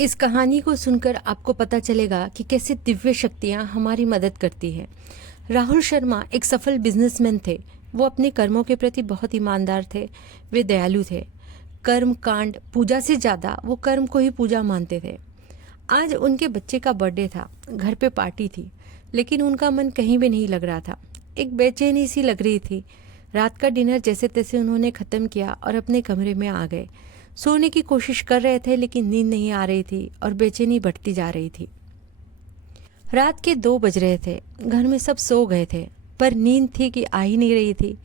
इस कहानी को सुनकर आपको पता चलेगा कि कैसे दिव्य शक्तियाँ हमारी मदद करती हैं। राहुल शर्मा एक सफल बिजनेसमैन थे। वो अपने कर्मों के प्रति बहुत ईमानदार थे। वे दयालु थे। कर्म कांड पूजा से ज़्यादा वो कर्म को ही पूजा मानते थे। आज उनके बच्चे का बर्थडे था। घर पे पार्टी थी, लेकिन उनका मन कहीं भी नहीं लग रहा था। एक बेचैनी सी लग रही थी। रात का डिनर जैसे तैसे उन्होंने ख़त्म किया और अपने कमरे में आ गए। सोने की कोशिश कर रहे थे, लेकिन नींद नहीं आ रही थी और बेचैनी बढ़ती जा रही थी। रात के 2 बज रहे थे। घर में सब सो गए थे, पर नींद थी कि आ ही नहीं रही थी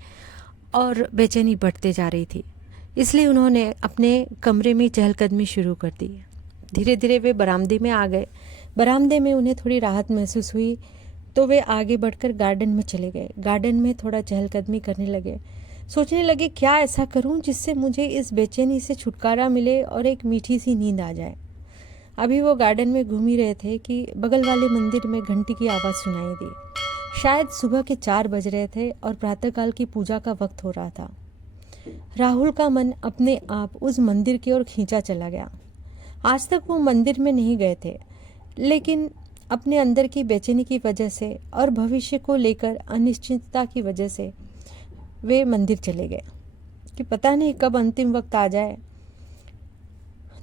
और बेचैनी बढ़ते जा रही थी। इसलिए उन्होंने अपने कमरे में चहलकदमी शुरू कर दी। धीरे धीरे वे बरामदे में आ गए। बरामदे में उन्हें थोड़ी राहत महसूस हुई, तो वे आगे बढ़कर गार्डन में चले गए। गार्डन में थोड़ा चहलकदमी करने लगे। सोचने लगे, क्या ऐसा करूं जिससे मुझे इस बेचैनी से छुटकारा मिले और एक मीठी सी नींद आ जाए। अभी वो गार्डन में घूम ही रहे थे कि बगल वाले मंदिर में घंटी की आवाज़ सुनाई दी। शायद सुबह के 4 बज रहे थे और प्रातःकाल की पूजा का वक्त हो रहा था। राहुल का मन अपने आप उस मंदिर की ओर खींचा चला गया। आज तक वो मंदिर में नहीं गए थे, लेकिन अपने अंदर की बेचैनी की वजह से और भविष्य को लेकर अनिश्चितता की वजह से वे मंदिर चले गए कि पता नहीं कब अंतिम वक्त आ जाए।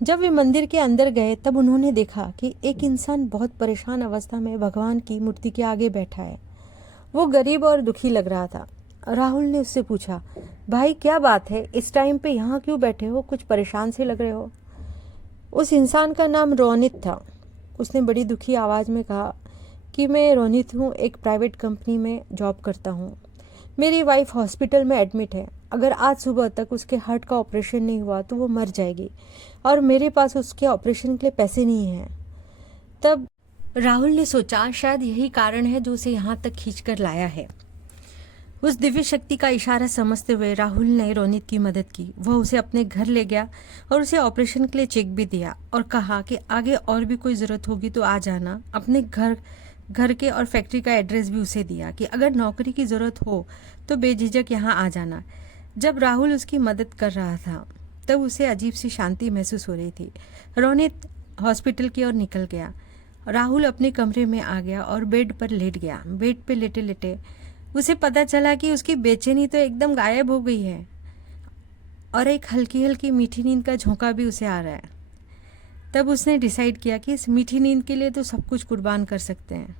जब वे मंदिर के अंदर गए, तब उन्होंने देखा कि एक इंसान बहुत परेशान अवस्था में भगवान की मूर्ति के आगे बैठा है। वो गरीब और दुखी लग रहा था। राहुल ने उससे पूछा, भाई क्या बात है, इस टाइम पे यहाँ क्यों बैठे हो, कुछ परेशान से लग रहे हो। उस इंसान का नाम रोनित था। उसने बड़ी दुखी आवाज़ में कहा कि मैं रोनित हूँ, एक प्राइवेट कंपनी में जॉब करता हूँ। मेरी वाइफ हॉस्पिटल में एडमिट है। अगर आज सुबह तक उसके हार्ट का ऑपरेशन नहीं हुआ तो वो मर जाएगी, और मेरे पास उसके ऑपरेशन के लिए पैसे नहीं हैं। तब राहुल ने सोचा, शायद यही कारण है जो उसे यहाँ तक खींच कर लाया है। उस दिव्य शक्ति का इशारा समझते हुए राहुल ने रोनित की मदद की। वह उसे अपने घर ले गया और उसे ऑपरेशन के लिए चेक भी दिया और कहा कि आगे और भी कोई ज़रूरत होगी तो आ जाना। अपने घर के और फैक्ट्री का एड्रेस भी उसे दिया कि अगर नौकरी की ज़रूरत हो तो बेझिझक यहाँ आ जाना। जब राहुल उसकी मदद कर रहा था, तब उसे अजीब सी शांति महसूस हो रही थी। रोनित हॉस्पिटल की ओर निकल गया। राहुल अपने कमरे में आ गया और बेड पर लेट गया। बेड पे लेटे लेटे उसे पता चला कि उसकी बेचैनी तो एकदम गायब हो गई है और एक हल्की हल्की मीठी नींद का झोंका भी उसे आ रहा है। तब उसने डिसाइड किया कि इस मीठी नींद के लिए तो सब कुछ कुर्बान कर सकते हैं।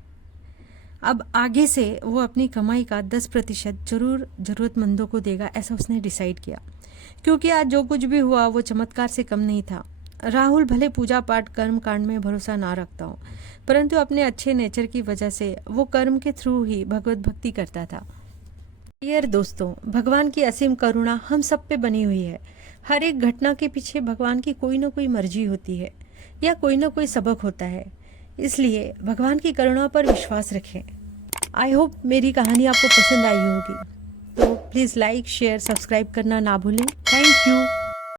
अब आगे से वो अपनी कमाई का 10% जरूर ज़रूरतमंदों को देगा, ऐसा उसने डिसाइड किया। क्योंकि आज जो कुछ भी हुआ वो चमत्कार से कम नहीं था। राहुल भले पूजा पाठ कर्म कांड में भरोसा ना रखता हो, परंतु अपने अच्छे नेचर की वजह से वो कर्म के थ्रू ही भगवत भक्ति करता था। डियर दोस्तों, भगवान की असीम करुणा हम सब पे बनी हुई है। हर एक घटना के पीछे भगवान की कोई ना कोई मर्जी होती है या कोई ना कोई सबक होता है। इसलिए भगवान की करुणा पर विश्वास रखें। आई होप मेरी कहानी आपको पसंद आई होगी। तो प्लीज़ लाइक शेयर सब्सक्राइब करना ना भूलें। Thank you.